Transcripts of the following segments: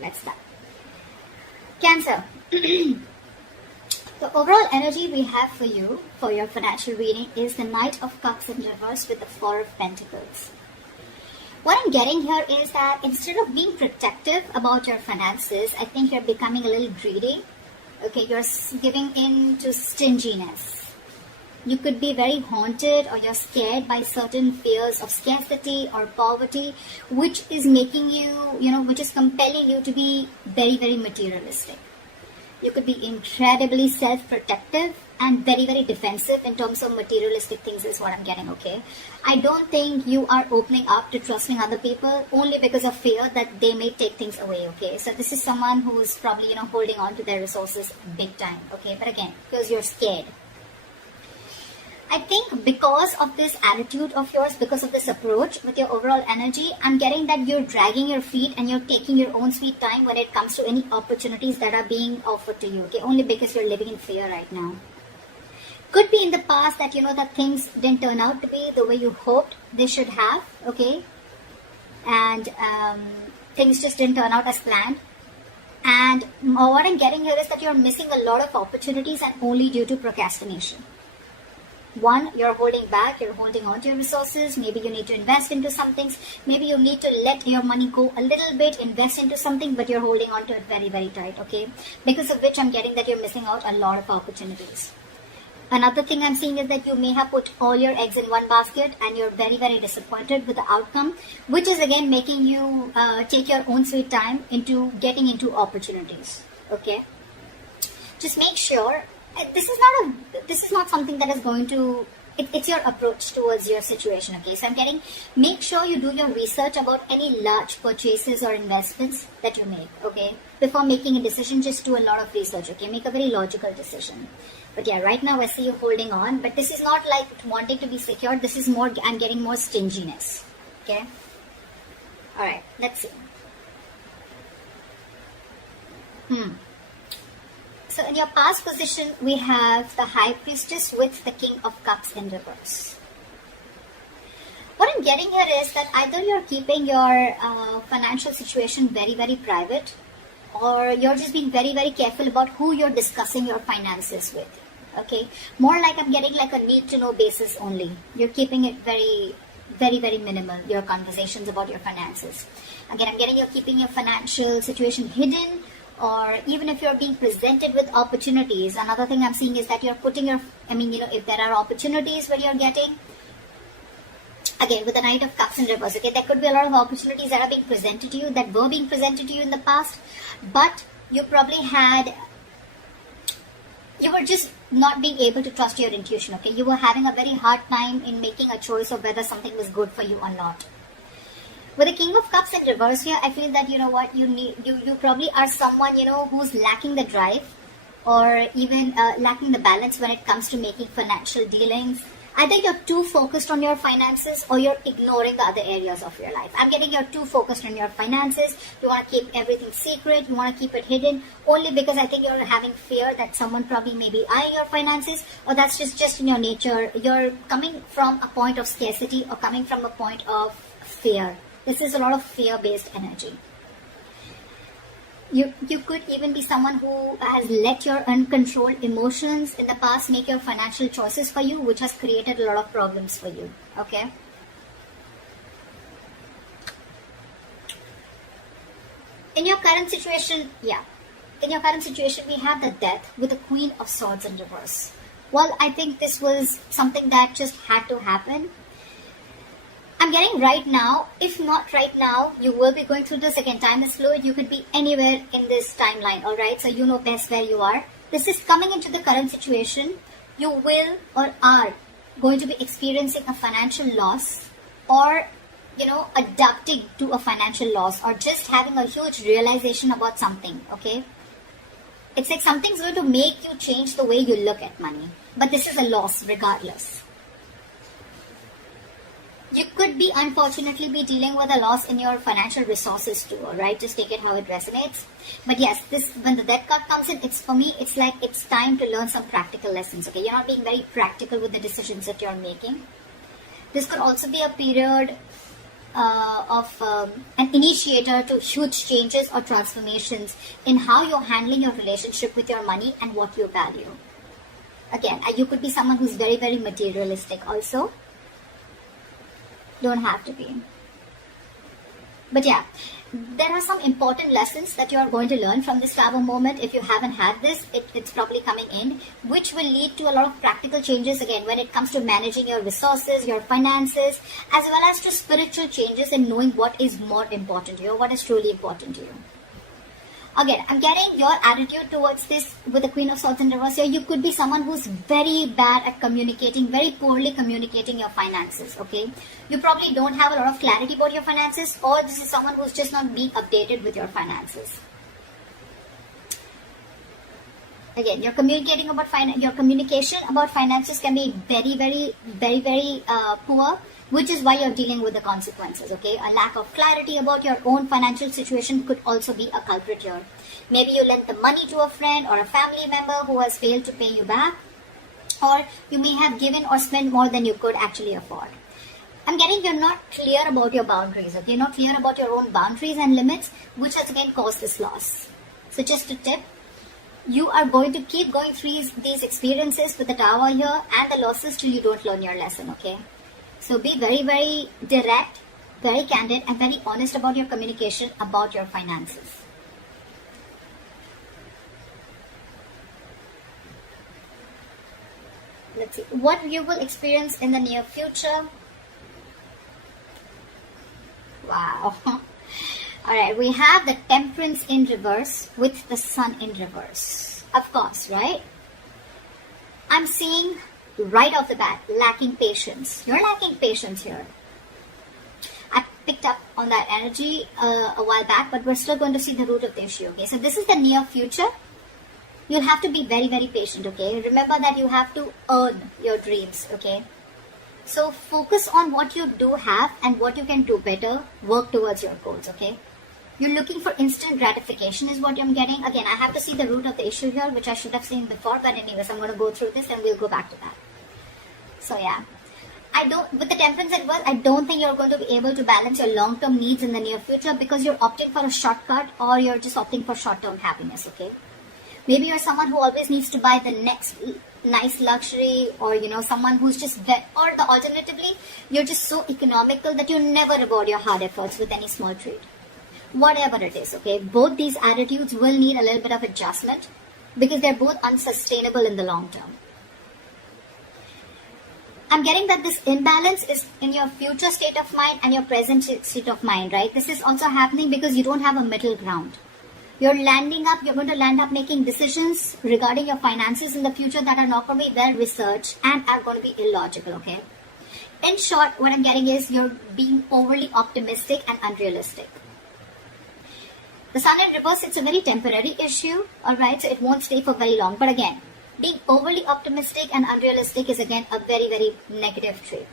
let's start. Cancer. The overall energy we have for you, for your financial reading, is the Knight of Cups in reverse with the Four of Pentacles. What I'm getting here is that instead of being protective about your finances, I think you're becoming a little greedy. Okay, you're giving in to stinginess. You could be very haunted or you're scared by certain fears of scarcity or poverty, which is making you, which is compelling you to be very, very materialistic. You could be incredibly self-protective and very, very defensive in terms of materialistic things is what I'm getting, okay? I don't think you are opening up to trusting other people only because of fear that they may take things away, okay? So this is someone who's probably, holding on to their resources big time, okay? But again, because you're scared. I think because of this attitude of yours, because of this approach with your overall energy, I'm getting that you're dragging your feet and you're taking your own sweet time when it comes to any opportunities that are being offered to you, okay? Only because you're living in fear right now. Could be in the past that, that things didn't turn out to be the way you hoped they should have, okay? And things just didn't turn out as planned. And what I'm getting here is that you're missing a lot of opportunities and only due to procrastination. One, you're holding back, you're holding on to your resources. Maybe you need to invest into some things. Maybe you need to let your money go a little bit, invest into something, but you're holding on to it very, very tight, okay? Because of which I'm getting that you're missing out a lot of opportunities. Another thing I'm seeing is that you may have put all your eggs in one basket and you're very, very disappointed with the outcome, which is again making you take your own sweet time into getting into opportunities, okay? Just make sure this is not something that is going to, it's your approach towards your situation, okay? So I'm getting, make sure you do your research about any large purchases or investments that you make, okay? Before making a decision, just do a lot of research, okay? Make a very logical decision. But yeah, right now I see you holding on, but this is not like wanting to be secure. This is more, I'm getting more stinginess, okay? All right, let's see. So in your past position, we have the High Priestess with the King of Cups in reverse. What I'm getting here is that either you're keeping your financial situation very, very private, or you're just being very, very careful about who you're discussing your finances with, okay? More like I'm getting like a need-to-know basis only. You're keeping it very, very, very minimal, your conversations about your finances. Again, I'm getting you're keeping your financial situation hidden, or even if you're being presented with opportunities. Another thing I'm seeing is that you're putting your, if there are opportunities where you're getting, again, with the Knight of Cups in reverse, okay, there could be a lot of opportunities that are being presented to you, that were being presented to you in the past, but you probably you were just not being able to trust your intuition, okay? You were having a very hard time in making a choice of whether something was good for you or not. With the King of Cups in reverse here, I feel that, you probably are someone, who's lacking the drive or even lacking the balance when it comes to making financial dealings. Either you're too focused on your finances or you're ignoring the other areas of your life. I'm getting you're too focused on your finances. You want to keep everything secret. You want to keep it hidden only because I think you're having fear that someone probably may be eyeing your finances, or that's just in your nature. You're coming from a point of scarcity or coming from a point of fear. This is a lot of fear-based energy. You could even be someone who has let your uncontrolled emotions in the past make your financial choices for you, which has created a lot of problems for you, okay? In your current situation, we have the Death with the Queen of Swords in reverse. Well, I think this was something that just had to happen. I'm getting right now, if not right now, you will be going through this. Again, time is fluid. You could be anywhere in this timeline, all right? So you know best where you are. This is coming into the current situation. You will or are going to be experiencing a financial loss, or, adapting to a financial loss, or just having a huge realization about something, okay? It's like something's going to make you change the way you look at money. But this is a loss regardless. You could be, unfortunately, be dealing with a loss in your financial resources too, alright? Just take it how it resonates. But yes, when the Death card comes in, for me, it's like it's time to learn some practical lessons, okay? You're not being very practical with the decisions that you're making. This could also be a period an initiator to huge changes or transformations in how you're handling your relationship with your money and what you value. Again, you could be someone who's very, very materialistic also. Don't have to be. But yeah, there are some important lessons that you are going to learn from this travel moment. If you haven't had this, it's probably coming in, which will lead to a lot of practical changes again when it comes to managing your resources, your finances, as well as to spiritual changes in knowing what is more important to you, what is truly important to you. Again, I'm getting your attitude towards this with the Queen of Swords in reverse here. You could be someone who's very bad at communicating, very poorly communicating your finances, okay? You probably don't have a lot of clarity about your finances, or this is someone who's just not being updated with your finances. Again, your communication about finances can be very poor, which is why you're dealing with the consequences, okay? A lack of clarity about your own financial situation could also be a culprit here. Maybe you lent the money to a friend or a family member who has failed to pay you back, or you may have given or spent more than you could actually afford. I'm getting you're not clear about your boundaries, okay? You're not clear about your own boundaries and limits, which has again caused this loss. So just a tip, you are going to keep going through these experiences with the Tower here and the losses till you don't learn your lesson, okay? So be very, very direct, very candid, and very honest about your communication about your finances. Let's see what you will experience in the near future. Wow. Alright, we have the Temperance in reverse with the Sun in reverse. Of course, right? I'm seeing right off the bat, lacking patience. You're lacking patience here. I picked up on that energy a while back, but we're still going to see the root of the issue, okay? So this is the near future. You'll have to be very, very patient, okay? Remember that you have to earn your dreams, okay? So focus on what you do have and what you can do better. Work towards your goals, okay? You're looking for instant gratification is what I'm getting. Again, I have to see the root of the issue here, which I should have seen before. But anyways, I'm going to go through this and we'll go back to that. So yeah, with the Temperance at work, I don't think you're going to be able to balance your long-term needs in the near future because you're opting for a shortcut or you're just opting for short-term happiness, okay? Maybe you're someone who always needs to buy the next nice luxury, or someone who's just or the alternatively, you're just so economical that you never reward your hard efforts with any small treat. Whatever it is, okay? Both these attitudes will need a little bit of adjustment because they're both unsustainable in the long term. I'm getting that this imbalance is in your future state of mind and your present state of mind, right? This is also happening because you don't have a middle ground. You're going to land up making decisions regarding your finances in the future that are not going to be well researched and are going to be illogical, okay? In short, what I'm getting is you're being overly optimistic and unrealistic. The Sun in reverse, it's a very temporary issue, alright? So it won't stay for very long. But again, being overly optimistic and unrealistic is again a very, very negative trait.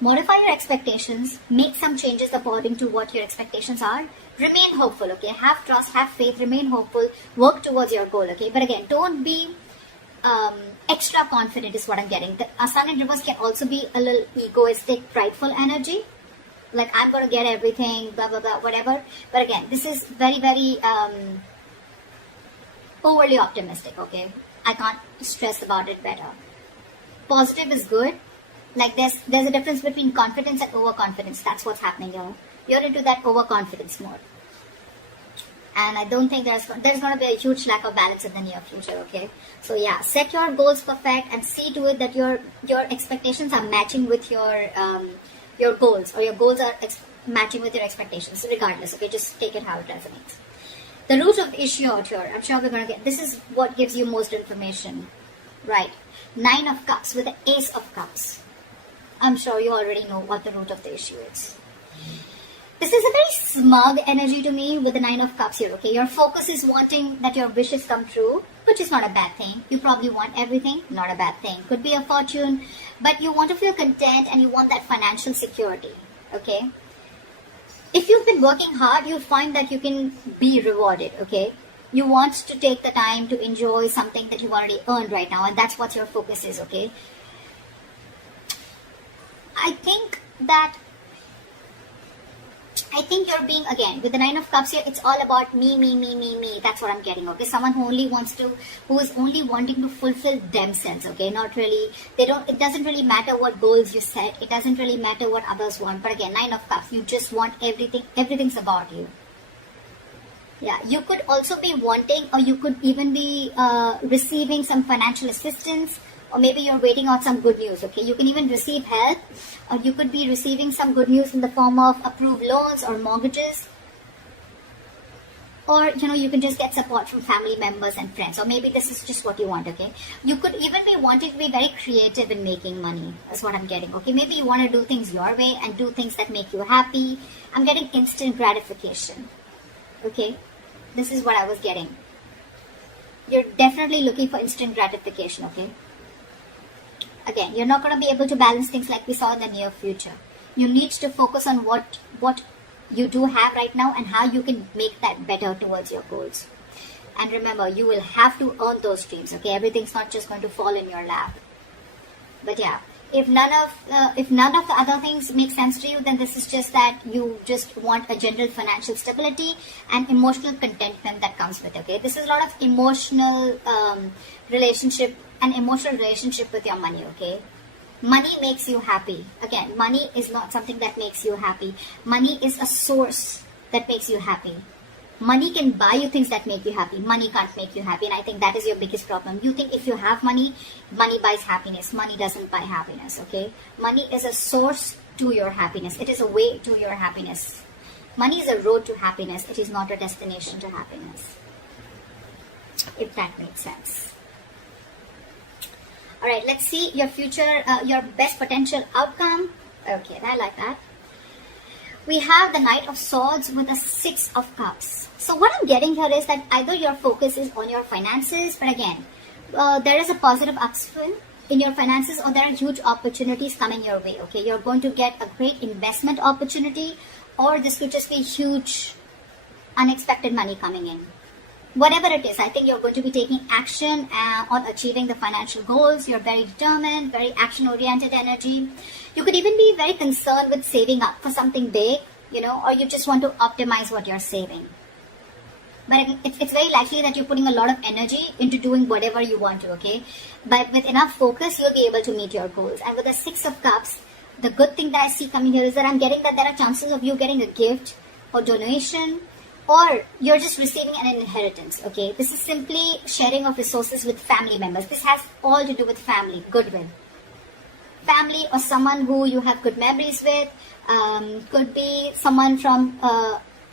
Modify your expectations, make some changes according to what your expectations are. Remain hopeful, okay? Have trust, have faith, remain hopeful, work towards your goal, okay? But again, don't be extra confident is what I'm getting. The Sun in reverse can also be a little egoistic, prideful energy. Like, I'm going to get everything, blah, blah, blah, whatever. But again, this is very, very overly optimistic, okay? I can't stress about it better. Positive is good. Like, there's a difference between confidence and overconfidence. That's what's happening here. You're into that overconfidence mode. And I don't think there's going to be a huge lack of balance in the near future, okay? So yeah, set your goals perfect and see to it that your expectations are matching with your goals, or your goals are matching with your expectations, regardless, okay? Just take it how it resonates. The root of the issue out here, I'm sure we're going to get, this is what gives you most information, right? 9 of Cups with the Ace of Cups. I'm sure you already know what the root of the issue is. This is a very smug energy to me with the 9 of Cups here, okay? Your focus is wanting that your wishes come true, which is not a bad thing. You probably want everything, not a bad thing. Could be a fortune, but you want to feel content and you want that financial security, okay? If you've been working hard, you'll find that you can be rewarded, okay? You want to take the time to enjoy something that you've already earned right now, and that's what your focus is, okay? I think that I think you're being, again, with the Nine of Cups here, it's all about me, me, me, me, me. That's what I'm getting, okay? Someone who who is only wanting to fulfill themselves, okay? Not really, it doesn't really matter what goals you set. It doesn't really matter what others want. But again, Nine of Cups, you just want everything's about you. Yeah, you could also be wanting, or you could even be receiving some financial assistance, or maybe you're waiting on some good news, okay? You can even receive help, or you could be receiving some good news in the form of approved loans or mortgages, or, you can just get support from family members and friends, or maybe this is just what you want, okay? You could even be wanting to be very creative in making money. That's what I'm getting, okay? Maybe you want to do things your way and do things that make you happy. I'm getting instant gratification, okay? This is what I was getting. You're definitely looking for instant gratification, okay? Again, you're not going to be able to balance things like we saw in the near future. You need to focus on what you do have right now and how you can make that better towards your goals. And remember, you will have to earn those dreams, okay? Everything's not just going to fall in your lap. But yeah, if none of the other things make sense to you, then this is just that you just want a general financial stability and emotional contentment that comes with it, okay? This is a lot of emotional relationship with your money, okay? Money makes you happy. Again, money is not something that makes you happy. Money is a source that makes you happy. Money can buy you things that make you happy. Money can't make you happy, and I think that is your biggest problem. You think if you have money, money buys happiness. Money doesn't buy happiness, okay? Money is a source to your happiness. It is a way to your happiness. Money is a road to happiness. It is not a destination to happiness, if that makes sense. All right, let's see your future, your best potential outcome. Okay, I like that. We have the Knight of Swords with the Six of Cups. So what I'm getting here is that either your focus is on your finances, but again, there is a positive upswing in your finances, or there are huge opportunities coming your way, okay? You're going to get a great investment opportunity, or this could just be huge unexpected money coming in. Whatever it is, I think you're going to be taking action on achieving the financial goals. You're very determined, very action-oriented energy. You could even be very concerned with saving up for something big, or you just want to optimize what you're saving. But it's very likely that you're putting a lot of energy into doing whatever you want to, okay? But with enough focus, you'll be able to meet your goals. And with the Six of Cups, the good thing that I see coming here is that I'm getting that there are chances of you getting a gift or donation, or you're just receiving an inheritance, okay? This is simply sharing of resources with family members. This has all to do with family, goodwill. Family or someone who you have good memories with, could be someone from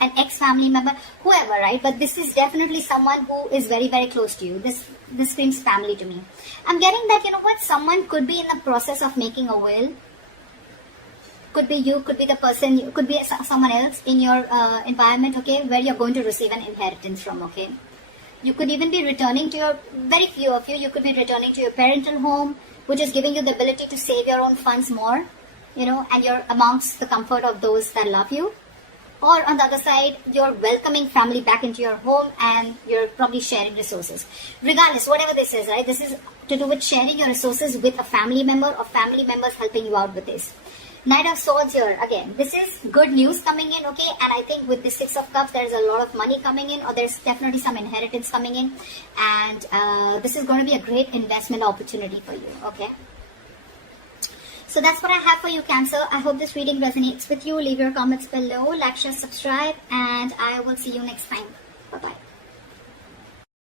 an ex-family member, whoever, right? But this is definitely someone who is very, very close to you. This screams family to me. I'm getting that, someone could be in the process of making a will. Could be you, could be the person, could be someone else in your environment, okay, where you're going to receive an inheritance from, okay. You could even be returning to very few of you could be returning to your parental home, which is giving you the ability to save your own funds more, and you're amongst the comfort of those that love you. Or on the other side, you're welcoming family back into your home and you're probably sharing resources. Regardless, whatever this is, right, this is to do with sharing your resources with a family member or family members helping you out with this. Knight of Swords here, again, this is good news coming in, okay? And I think with the Six of Cups, there's a lot of money coming in, or there's definitely some inheritance coming in. And this is going to be a great investment opportunity for you, okay? So that's what I have for you, Cancer. I hope this reading resonates with you. Leave your comments below, like, share, subscribe, and I will see you next time.